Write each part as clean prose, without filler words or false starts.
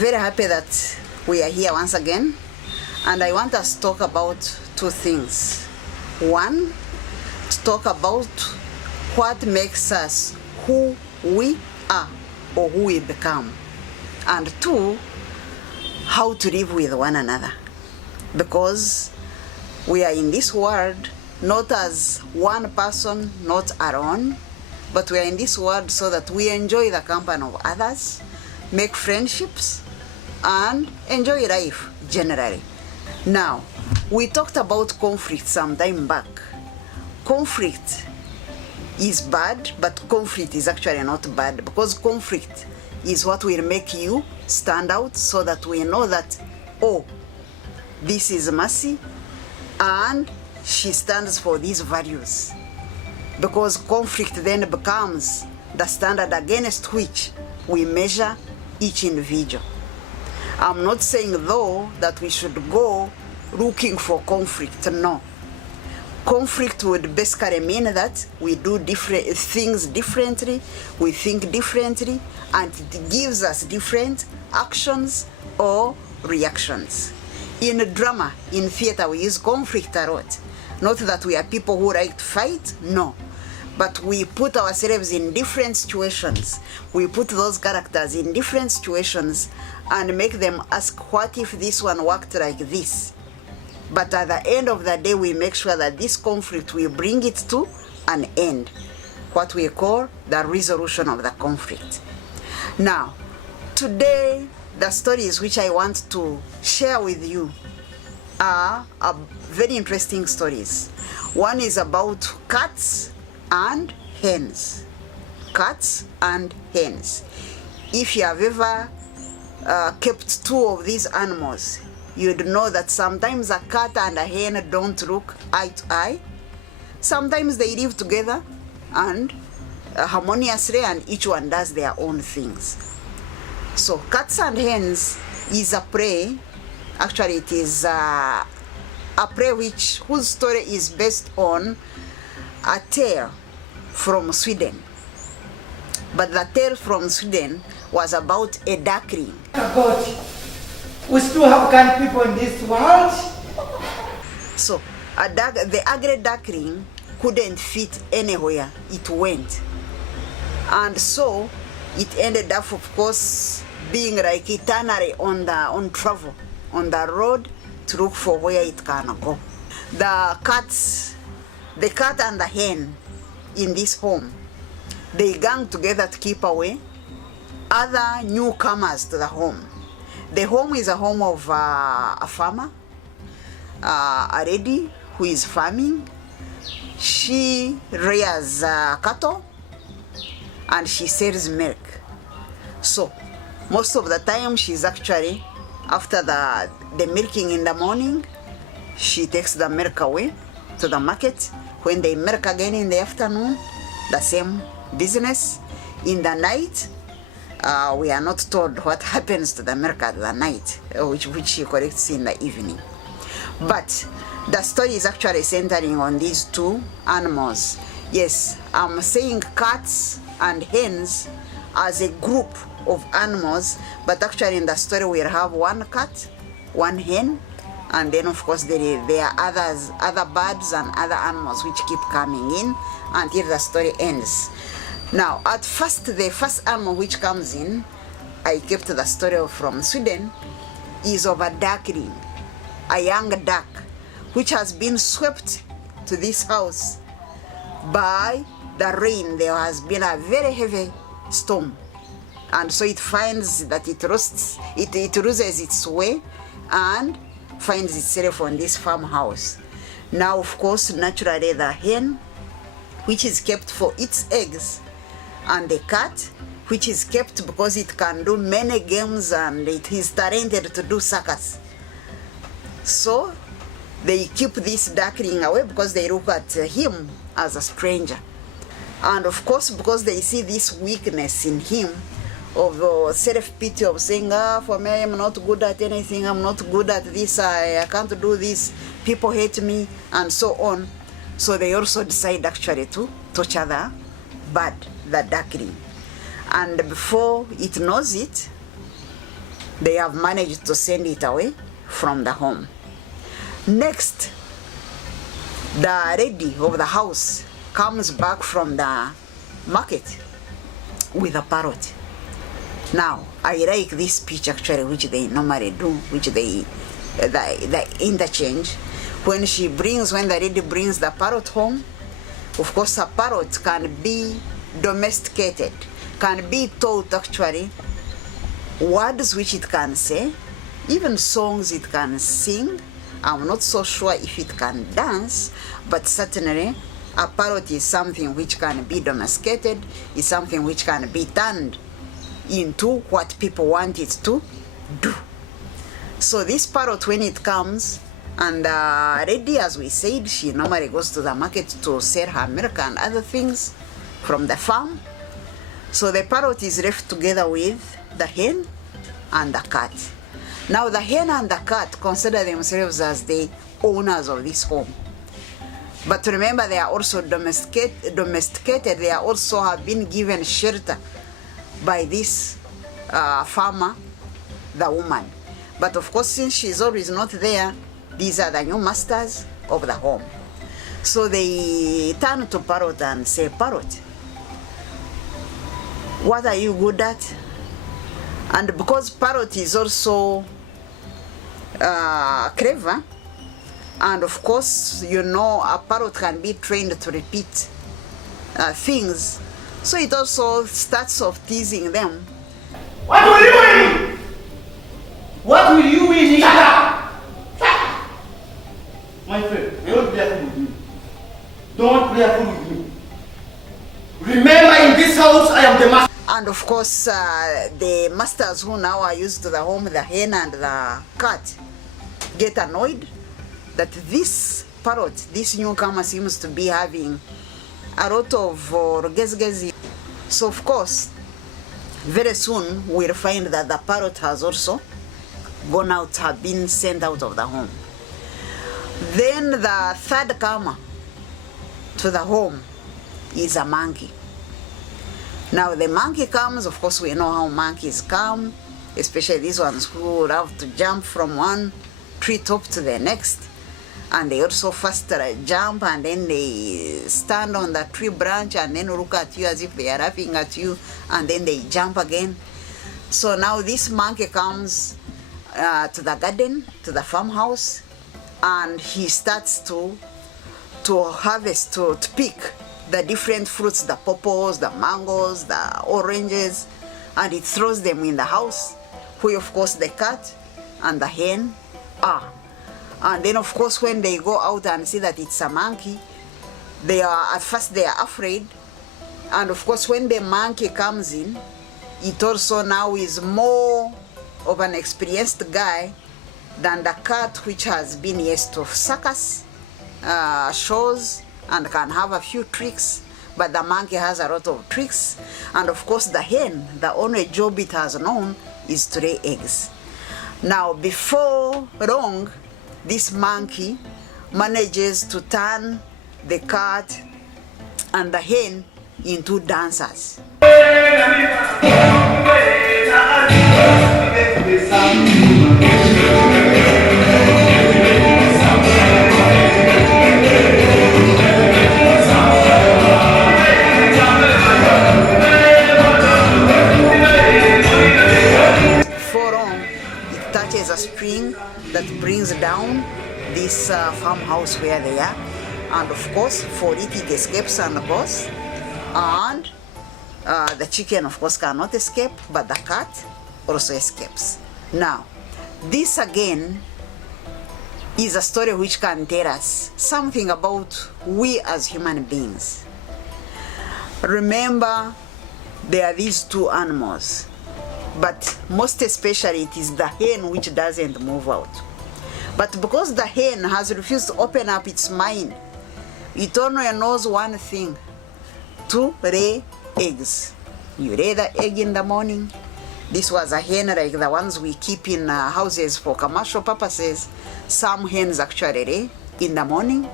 very happy that we are here once again, and I want us to talk about two things. One, to talk about what makes us who we are or who we become, and two, how to live with one another, because we are in this world not as one person, not alone, but we are in this world so that we enjoy the company of others, make friendships, and enjoy life generally. Now, we talked about conflict some time back. Conflict is bad, but conflict is actually not bad, because conflict is what will make you stand out so that we know that, oh, this is Mercy and she stands for these values. Because conflict then becomes the standard against which we measure each individual. I'm not saying though that we should go looking for conflict, no. Conflict would basically mean that we do different things differently, we think differently, and it gives us different actions or reactions. In drama, in theater, we use conflict a lot. Not that we are people who like to fight, no. But we put ourselves in different situations. We put those characters in different situations and make them ask, what if this one worked like this? But at the end of the day, we make sure that this conflict, we bring it to an end, what we call the resolution of the conflict. Now, today, the stories which I want to share with you are very interesting stories. One is about cats and hens. Cats and hens. If you have ever kept two of these animals, you'd know that sometimes a cat and a hen don't look eye to eye. Sometimes they live together and harmoniously, and each one does their own things. So cats and hens is a prey. Actually, it is a prey whose story is based on a tale from Sweden. But the tale from Sweden was about a duckling. God, we still have kind people in this world. So the ugly duckling couldn't fit anywhere it went. And so it ended up, of course, being like eternally on travel, on the road to look for where it can go. The cat and the hen in this home, they gang together to keep away other newcomers to the home. The home is a home of a farmer, a lady who is farming. She rears cattle and she sells milk. So most of the time she's actually, after the milking in the morning, she takes the milk away to the market. When they milk again in the afternoon, the same business. In the night, we are not told what happens to the milk at the night, which she collects in the evening. But the story is actually centering on these two animals. Yes, I'm saying cats and hens as a group of animals, but actually in the story we'll have one cat, one hen, and then of course there are other birds and other animals which keep coming in until the story ends. Now, at first, the first animal which comes in, I kept the story from Sweden, is of a duckling, a young duck, which has been swept to this house by the rain. There has been a very heavy storm, and so it finds that it loses its way and finds itself on this farmhouse. Now, of course, naturally, the hen, which is kept for its eggs, and the cat, which is kept because it can do many games and it is talented to do circus. So they keep this duckling away because they look at him as a stranger. And of course, because they see this weakness in him of self-pity, of saying, for me, I'm not good at anything, I'm not good at this, I can't do this, people hate me, and so on. So they also decide actually to torture the bird, the duckling. And before it knows it, they have managed to send it away from the home. Next, the lady of the house comes back from the market with a parrot. Now, I like this speech actually, which they normally do, which the interchange. When the lady brings the parrot home, of course a parrot can be domesticated, can be taught actually words which it can say, even songs it can sing. I'm not so sure if it can dance, but certainly a parrot is something which can be domesticated, is something which can be turned into what people want it to do. So this parrot, when it comes, and lady, as we said, she normally goes to the market to sell her milk and other things from the farm. So the parrot is left together with the hen and the cat. Now the hen and the cat consider themselves as the owners of this home. But remember, they are also domesticated. They are also have been given shelter by this farmer, the woman. But of course, since she's always not there, these are the new masters of the home. So they turn to parrot and say, "Parrot, what are you good at?" And because parrot is also clever, and of course, you know, a parrot can be trained to repeat things, so it also starts off teasing them. What will you win? What will you win? Shut up! My friend, don't play a fool with me. Don't play a fool with me. Remember, in this house, I am the master. And of course, the masters who now are used to the home, the hen and the cat, get annoyed that this parrot, this newcomer, seems to be having a lot of gezi. So of course, very soon we'll find that the parrot has also gone out, have been sent out of the home. Then the third comer to the home is a monkey. Now the monkey comes, of course we know how monkeys come, especially these ones who love to jump from one tree top to the next. And they also first jump and then they stand on the tree branch and then look at you as if they are laughing at you, and then they jump again. So now this monkey comes to the garden, to the farmhouse, and he starts to harvest, to pick the different fruits, the pawpaws, the mangoes, the oranges, and it throws them in the house, where of course the cat and the hen are. And then of course when they go out and see that it's a monkey, at first they are afraid. And of course when the monkey comes in, it also now is more of an experienced guy than the cat, which has been used to circus shows and can have a few tricks, but the monkey has a lot of tricks. And of course the hen, the only job it has known is to lay eggs. Now before long, this monkey manages to turn the cat and the hen into dancers. It touches a spring that brings down this farmhouse where they are, and of course for it escapes and goes, and the chicken of course cannot escape, but the cat also escapes. Now this again is a story which can tell us something about we as human beings. Remember, there are these two animals, but most especially it is the hen which doesn't move out. But because the hen has refused to open up its mind, it only knows one thing: to lay eggs. You lay the egg in the morning. This was a hen like the ones we keep in houses for commercial purposes. Some hens actually lay in the morning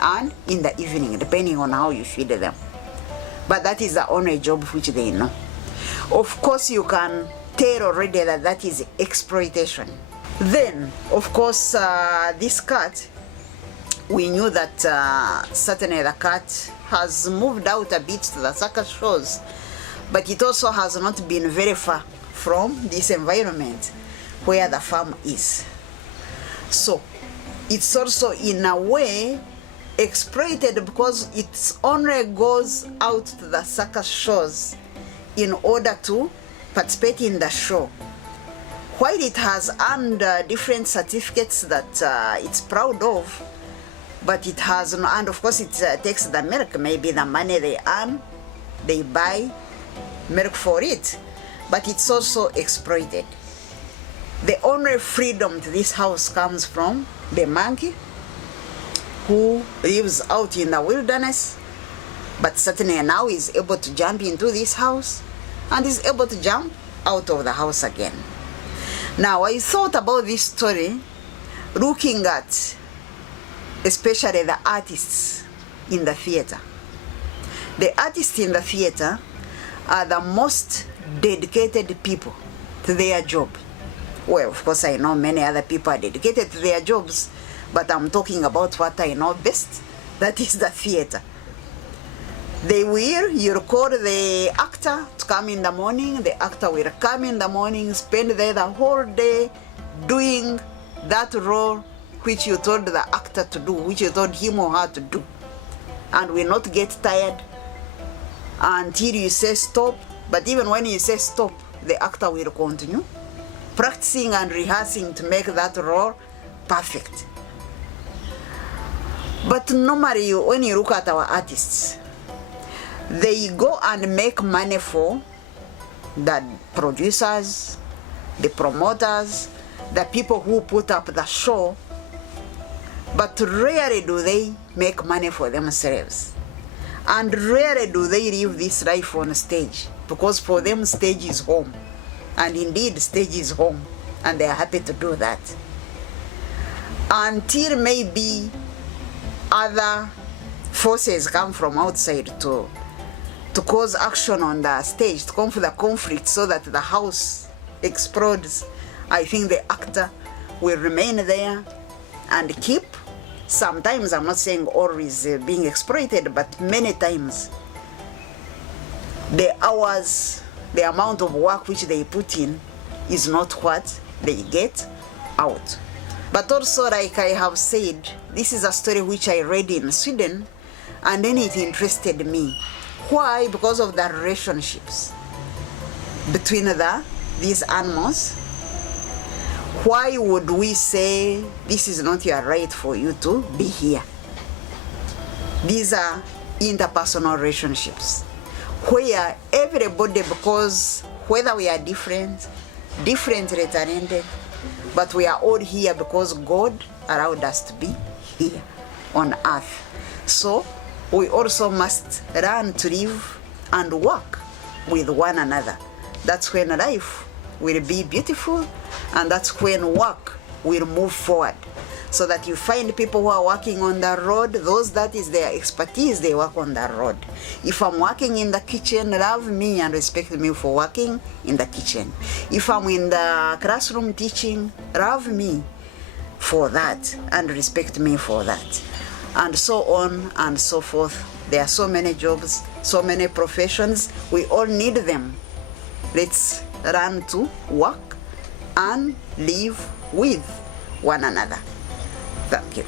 and in the evening, depending on how you feed them. But that is the only job which they know. Of course, you can tell already that that is exploitation. Then, of course, this cat, we knew that certainly the cat has moved out a bit to the circus shores, but it also has not been very far from this environment where the farm is. So it's also in a way exploited because it only goes out to the circus shores in order to participate in the show. While it has earned different certificates that it's proud of, but it has, and of course it takes the milk, maybe the money they earn, they buy milk for it, but it's also exploited. The only freedom to this house comes from the monkey who lives out in the wilderness, but certainly now is able to jump into this house and is able to jump out of the house again. Now I thought about this story looking at especially the artists in the theater. The artists in the theater are the most dedicated people to their job. Well, of course, I know many other people are dedicated to their jobs, but I'm talking about what I know best, that is the theater. You'll call the actor to come in the morning, the actor will come in the morning, spend there the whole day doing that role which you told the actor to do, which you told him or her to do, and will not get tired until you say stop. But even when you say stop, the actor will continue practicing and rehearsing to make that role perfect. But normally, when you look at our artists, they go and make money for the producers, the promoters, the people who put up the show, but rarely do they make money for themselves. And rarely do they live this life on stage, because for them stage is home. And indeed stage is home, and they are happy to do that. Until maybe other forces come from outside to cause action on the stage, to come for the conflict so that the house explodes, I think the actor will remain there and keep, sometimes, I'm not saying always being exploited, but many times, the hours, the amount of work which they put in is not what they get out. But also, like I have said, this is a story which I read in Sweden, and then it interested me. Why? Because of the relationships between these animals. Why would we say this is not your right for you to be here? These are interpersonal relationships where everybody, because whether we are differently talented, but we are all here because God allowed us to be here on earth. So we also must learn to live and work with one another. That's when life will be beautiful, and that's when work will move forward. So that you find people who are working on the road, those that is their expertise, they work on the road. If I'm working in the kitchen, love me and respect me for working in the kitchen. If I'm in the classroom teaching, love me for that and respect me for that. And so on and so forth. There are so many jobs, so many professions. We all need them. Let's learn to work and live with one another. Thank you.